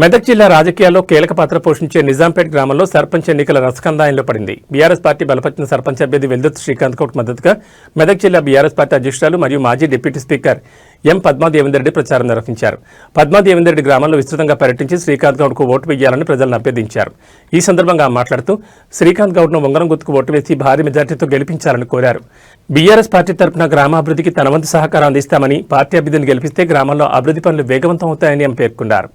మెదక్ జిల్లా రాజకీయాల్లో కీలక పాత్ర పోషించే నిజాంపేట్ గ్రామంలో సర్పంచ్ ఎన్నికల రసకందాయంలో పడింది. బీఆర్ఎస్ పార్టీ బలపరిచిన సర్పంచ్ అభ్యర్థి వెల్దుత్ శ్రీకాంత్ కౌట్ మద్దతుగా మెదక్ జిల్లా బీఆర్ఎస్ పార్టీ అధ్యక్షురాలు మరియు మాజీ డిప్యూటీ స్పీకర్ ఎం పద్మాదేవేందరెడ్డి ప్రచారం నిర్వహించారు. పద్మాదేవేందరెడ్డి గ్రామంలో విస్తృతంగా పర్యటించి శ్రీకాంత్ గౌడ్కు ఓటు వేయాలని ప్రజలను అభ్యర్థించారు. ఈ సందర్భంగా మాట్లాడుతూ శ్రీకాంత్ గౌడ్ను ఉంగరం గుర్తుకు ఓటు వేసి భారీ మెజార్టీతో గెలిపించాలని కోరారు. బీఆర్ఎస్ పార్టీ తరపున గ్రామాభివృద్ధికి తన వంతు సహకారం అందిస్తామని పార్టీ అభ్యర్థిని గెలిపిస్తే గ్రామంలో అభివృద్ధి పనులు వేగవంతం అవుతాయని ఆమె పేర్కొన్నారు.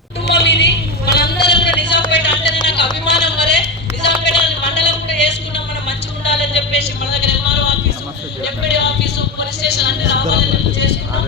చెప్పేసి మన దగ్గర ఎంఆర్ఓ ఆఫీసు ఎప్పుడే ఆఫీసు పోలీస్ స్టేషన్ అన్ని రావాలని చేసుకున్నాం.